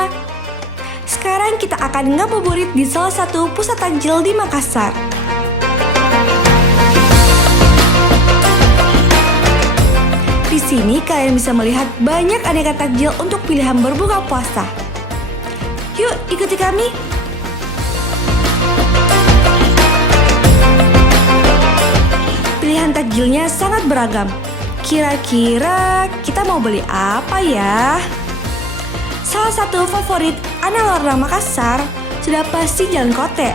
semua. Sekarang kita akan ngabuburit di salah satu pusat takjil di Makassar. Di sini kalian bisa melihat banyak aneka takjil untuk pilihan berbuka puasa. Yuk, ikuti kami. Pilihan takjilnya sangat beragam. Kira-kira kita mau beli apa ya? Salah satu favorit Ana Lorna Makassar sudah pasti Jalan Kote.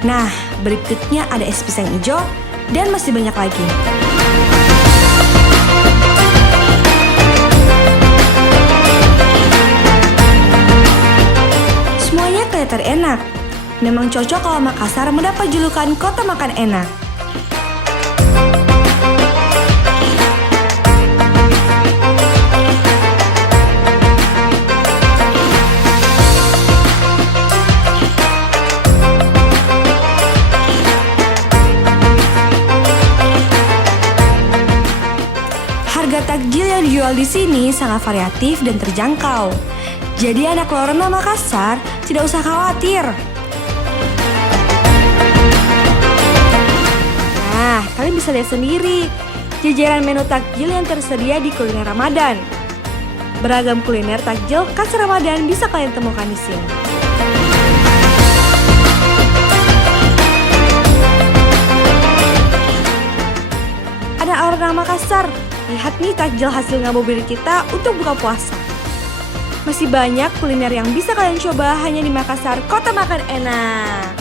Nah, berikutnya ada es pisang hijau dan masih banyak lagi. Semuanya kelihatan enak. Memang cocok kalau Makassar mendapat julukan kota makan enak. Harga takjil yang dijual di sini sangat variatif dan terjangkau. Jadi anak Lorna Makassar tidak usah khawatir. Nah, kalian bisa lihat sendiri jajaran menu takjil yang tersedia di kuliner Ramadan. Beragam kuliner takjil khas Ramadan bisa kalian temukan di sini. Anak Lorna Makassar, lihat nih takjil hasil ngabuburit kita untuk buka puasa. Masih banyak kuliner yang bisa kalian coba hanya di Makassar, kota makan enak.